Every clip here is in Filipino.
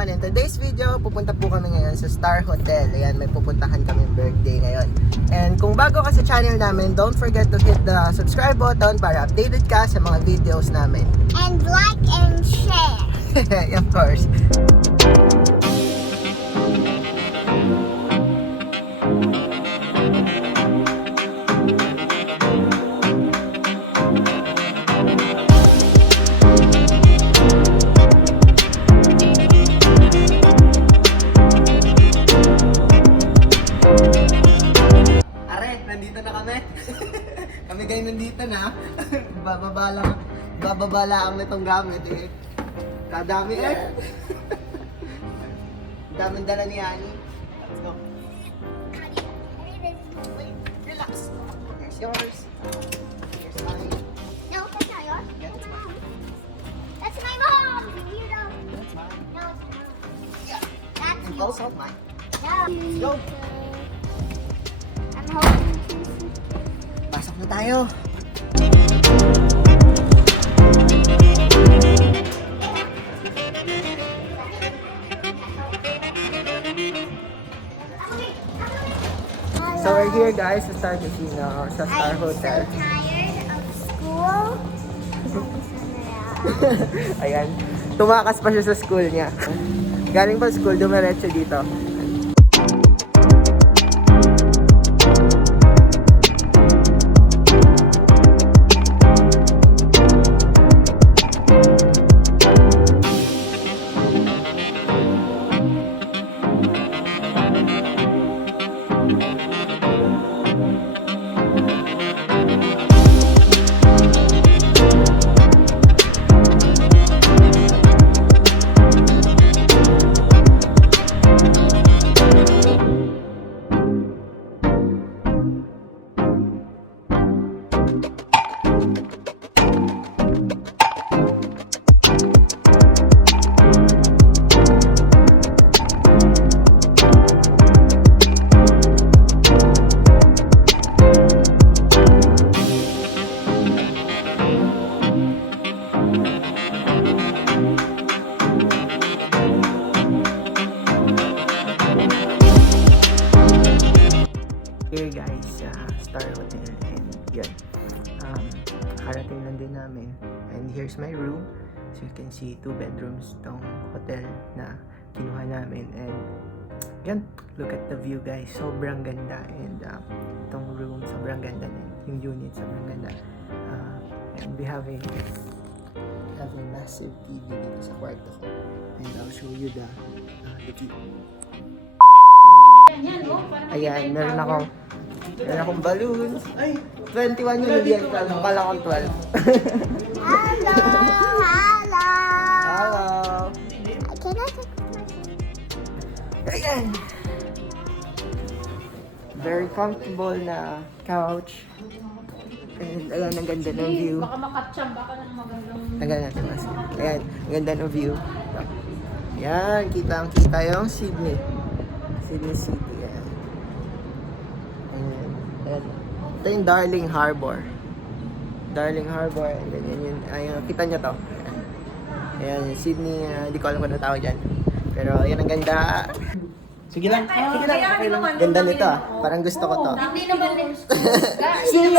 ngayon. In today's video, pupunta po kami ngayon sa Star Hotel. Ayan, may pupuntahan kami birthday ngayon. And kung bago ka sa channel namin, don't forget to hit the subscribe button para updated ka sa mga videos namin. And like and share. Of course. Kami kayo nandito na. Bababa lang nitong gamit eh. Kadami eh. Daming dala ni Annie. Let's go. Relax. Here's yours. Here's mine. No, that's not yours. Yeah, that's mine. That's my mom. You know. That's mine. No, it's not. Yeah. That's And yours. also mine. No. Let's go. I'm holding. Pasok na tayo. So we're here guys sa Star Casino, sa Star Hotel. I'm so tired of school. Ayan, tumakas pa siya sa school niya. Galing pa school, dumiretso dito. Here guys, Star Hotel, and yun, karating lang din namin, and here's my room. So you can see 2 bedrooms tong hotel na kinuha namin, and yan, look at the view guys, sobrang ganda, and itong room sobrang ganda din, yung unit sobrang ganda, and we have a massive TV dito sa kwarto ko, and I'll show you the view. Ayan, meron akong balloons. Ay, 21 yung bigyan ka. Mukha lang akong 12. Hello. Hello. Hello. Can I take my... Ayan. Very comfortable na couch. And ayan, ang ganda ng view. Baka makatsyam, baka nang magandang... Tagal natin mas. Ayan, ang ganda ng view. Ayan, kita yung Sydney. Sydney City. Ayan. Ayan. Ito yung Darling Harbor. Darling Harbor. And then yun, ayun, kita nyo to. Ayan, Sydney, hindi ko alam kung ano tawag dyan. Pero yan ang ganda. Sige lang. Sige lang. Okay lang. Ganda nito ah. Parang gusto ko to. Hindi naman din. Sure.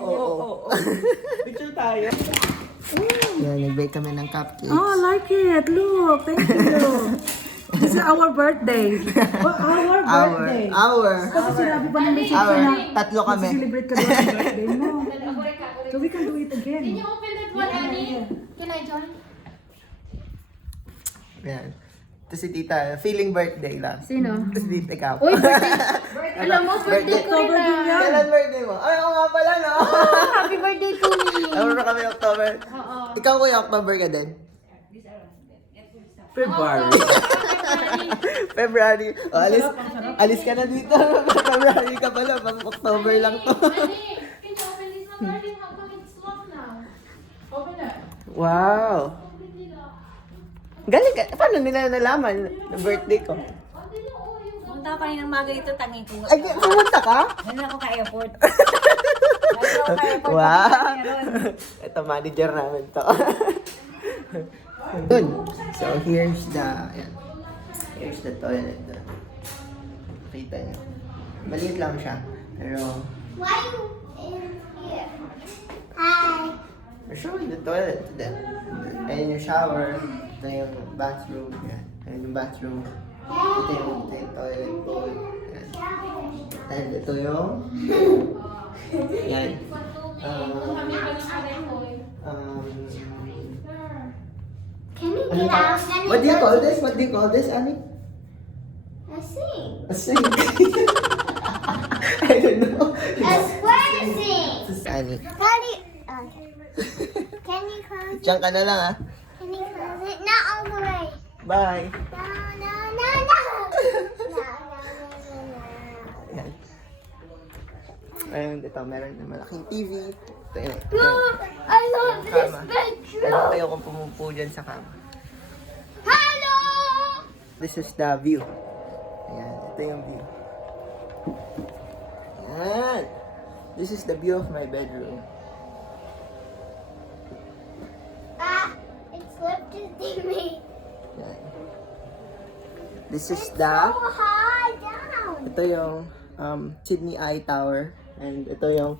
Oh. Picture tayo. Yan, nag-bake kami ng cupcakes. Oh, I like it. Look, thank you. This is our birthday. Our birthday. Kasi sinabi pa ng reception na Tatlo kami. celebrate ka doon sa birthday mo. So we can do it again. Can you open that one, Annie? Can I join? Yan. Ito si tita, feeling birthday lang. Sino? Ito si tita, ikaw. Uy, birthday. Alam mo, birthday ko rin na. Kailan birthday mo? Ay, oo nga pala, no? Happy birthday to me. Ano na kami October? Oo. Ikaw kuya, October ka din? February. February. O, alis ka na dito. February ka pala, pang October lang to. Annie, can you open this one, Annie? How come it's locked now? Open it. Wow. Galing ka. Paano nila nalaman na birthday ko? Pumunta ako kanina ng maga dito, tangi ko. Ay, pumunta ka? Ganun ako ka airport. Wow. Ito, manager namin to. Good. So, here's the toilet. Kita niyo. Maliit lang siya. Pero, Why you in here? Hi. we're showing the toilet to them. And yung shower, ito yung bathroom. Yan. And yung bathroom, ito yung toilet bowl. Yan. And ito yung, yan. Can we get out? What do you call this? What do you call this, Annie? A sink. A sink. I don't know. A square sink. This is Annie. Can you? Okay. Can you close it? Diyan ka na lang, ah. Can you close it? Not all the way. Bye. No, no, no, no. No, no, no. Yan. And ito, meron na malaking TV. Ito yun. Look, I love this Kama. bedroom. Ano kayo kung pumupo dyan sa kama? Hello. This is the view. Ayan, ito yung view. Ayan. This is the view of my bedroom. Ah, it's lifted to me. Ayan. This is So the, high down. ito yung Sydney Eye Tower. And ito yung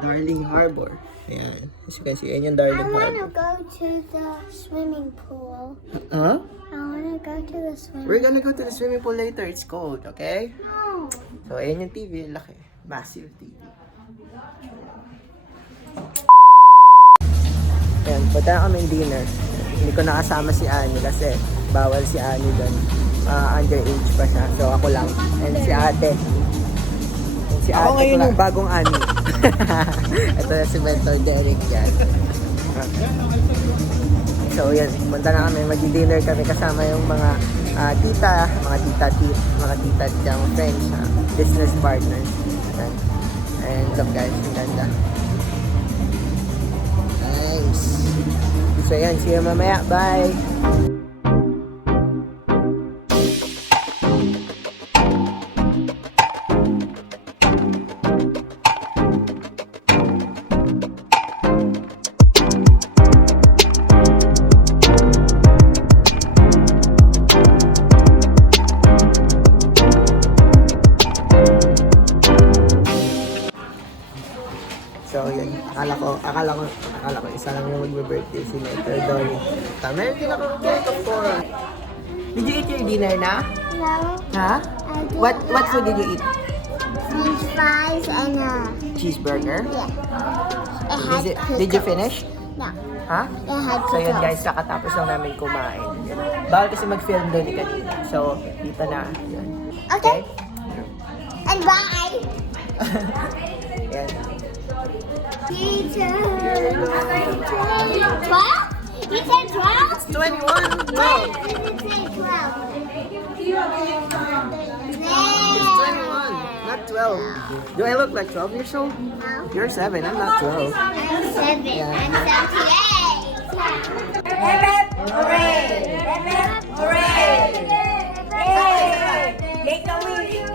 Darling Harbor. Ayan. As you can see, ayan yung I Darling want Harbor. to go to the swimming pool. Huh? I want to go to the swimming We're gonna go to the swimming pool later. It's cold, okay? No. So, ayan yung TV. Laki. Massive TV. Ayan, punta na kami dinner. Hindi ko nakasama si Annie kasi bawal si Annie doon. Underage pa siya. So, ako lang. And si ate. And si ate ako ngayon yung bagong Annie. Ito na si Mentor Derek yan. So, yan. Punta na kami. Mag-dinner kami kasama yung mga tita, mga tita diyang friends, business partners. Yan. And look guys, ang ganda. Nice. So yan, see you mamaya. Bye! So yun, akala ko isa lang yung magbe-birthday si Mentor Dolly. Meron din ako cake of course. Did you eat your dinner na? No. Ha? I did What food did you eat? French fries and Cheeseburger? yeah. It had Did you finish? No. Ha? It had So yun pickles. guys, kakatapos lang namin kumain. Yun. Bawal kasi mag-film doon ni kanina. So, dito na. Yun. Okay. And bye. Yan. Teacher. 12? You said 12? 21! Why did it say 12? It's 21, not 12. Do I look like 12 years old? No. You're 7, I'm not 12. I'm 7. Yeah. I'm 78. Hooray! Hooray! Make a wish!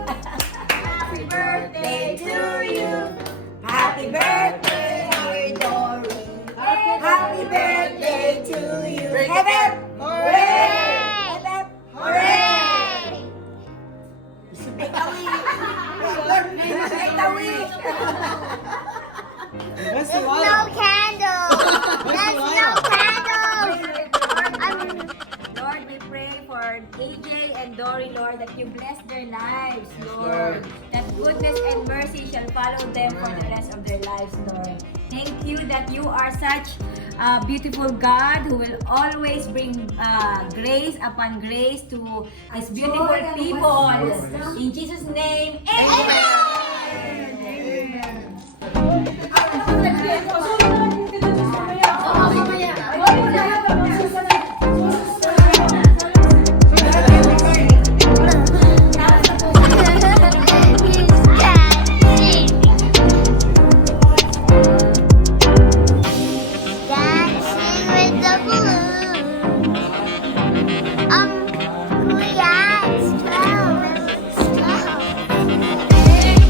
Happy birthday to you! Happy birthday, dear Dory! Happy birthday to you! Hip hip! Hooray! Hip hip! Hooray! Make a wish! Make a wish! That's No candles. There's no candles. Lord, we pray for AJ and Dory, Lord, that you bless their lives, Lord. That goodness and mercy shall follow them for the rest of their lives, Lord. Thank you that you are such a beautiful God who will always bring grace upon grace to these beautiful people. In Jesus' name, Dancing with the balloon. Kuya, it's 12. It's 12.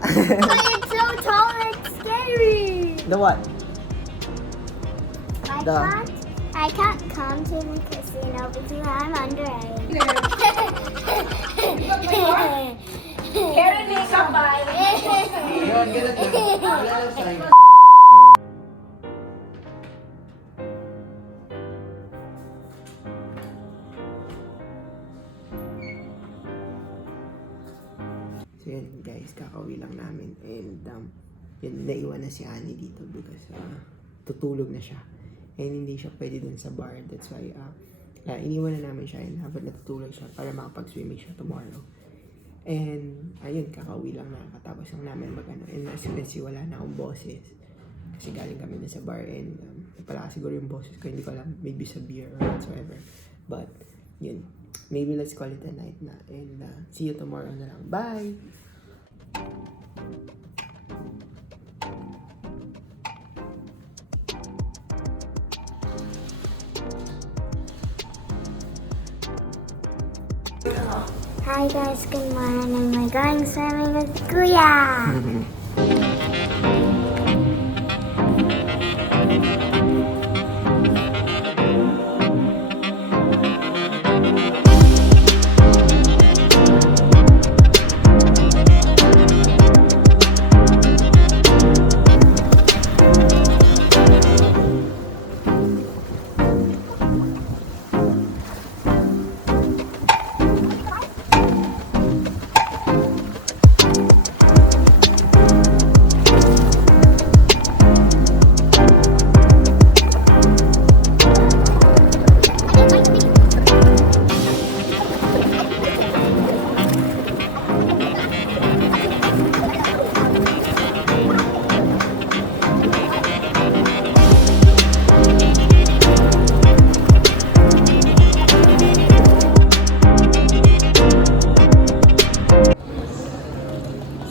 But it's so tall and it's scary. The what? I can't come to the casino because I'm underage. Karen, make up by. So yun guys, kakauwi lang namin and yun, naiwan na si Annie dito because tutulog na siya and hindi siya pwede dun sa bar. That's why iniwan na namin siya and habang natutulog siya para makapag-swimming siya tomorrow. And ayun, kakauwi lang, nakakatapos lang namin mag-ano, and as you can see, wala na akong boses kasi galing kami na sa bar and pala siguro yung boses ko, hindi ko alam, maybe sa beer or whatsoever, but yun, maybe let's call it a night na and see you tomorrow na lang. Bye! Hi guys, good morning. We're going swimming with Kuya.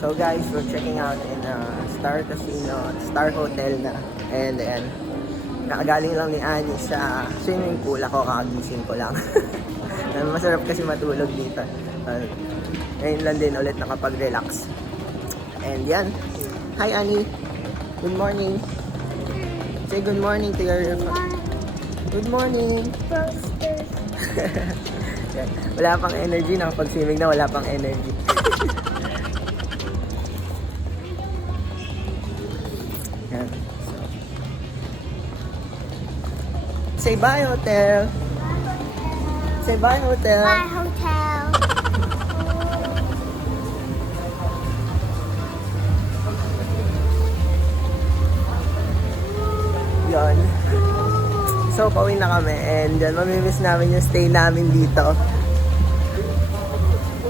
So guys, we're checking out in Star Casino, Star Hotel na. And then, nakagaling lang ni Annie sa swimming pool. Ako kakagising ko lang. Masarap kasi matulog dito. Ngayon lang din ulit nakapag-relax. And yan. Hi Annie. Good morning. Say good morning to your... Good morning. Yan. Wala pang energy. Nakapag-swimming na wala pang energy. Yan. So. Say bye, hotel. Say bye, hotel. Bye, hotel. Yan. So, pauwi na kami and yan, mamimiss namin yung stay namin dito.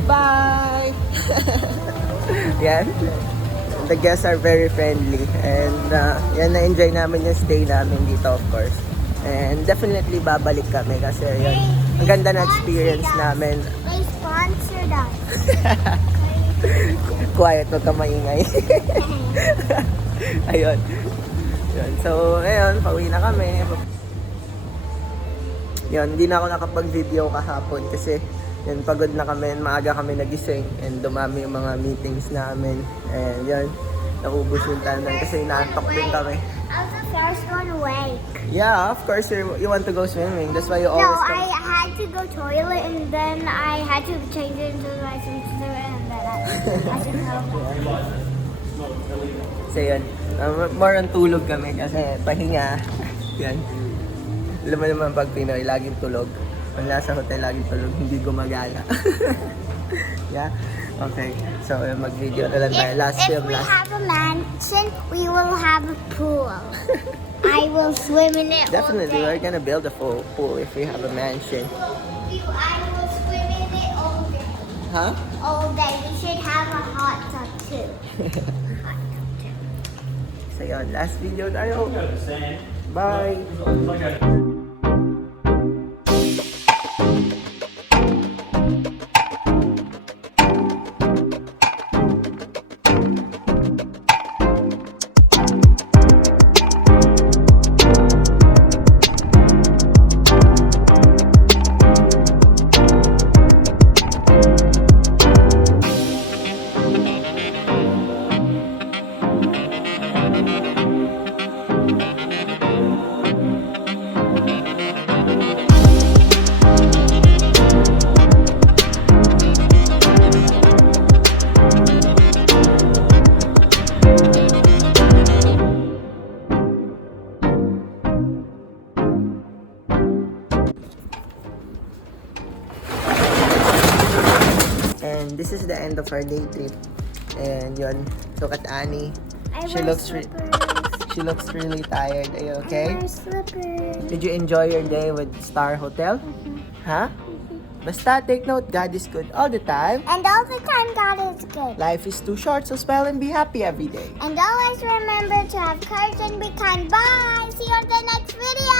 Bye! Yan. The guests are very friendly and yan, na-enjoy namin yung stay namin dito, of course. And definitely babalik kami kasi yan, ang ganda na experience namin. They sponsored us. Quiet, huwag ka maingay. Ayun. Yun. So, ayun, pauwi na kami. Yun, hindi na ako nakapag-video kahapon kasi yun, pagod na kami, maaga kami nagising and dumami yung mga meetings namin. And yun, naubos yung tanong kasi inaantok din kami. I was the first one awake. Yeah, of course, you want to go swimming. That's why you No, always I come. had to go toilet and then I had to change it into my swimsuit and then I had to go. So yun, more on tulog kami kasi pahinga. Yan. Alam mo naman pag Pinoy, laging tulog. Pag nasa hotel, laging tulog, hindi gumagala. Yeah? Okay. So mag-video na lang tayo. Last If film, we last. have a mansion, we will have a pool. I will swim in it Definitely, all we're day. gonna build a full pool if we have a mansion. I will swim in it all day. Huh? All day. We should have a hot tub too. So yun, last video tayo. Bye! this is the end of our day trip. And yun, look at Annie. I She wear looks slippers. She looks really tired. Are you I okay? wear slippers. Did you enjoy your day with Star Hotel? Huh? Basta, take note, God is good all the time. And all the time, God is good. Life is too short, so smile and be happy every day. And always remember to have courage and be kind. Bye. See you on the next video.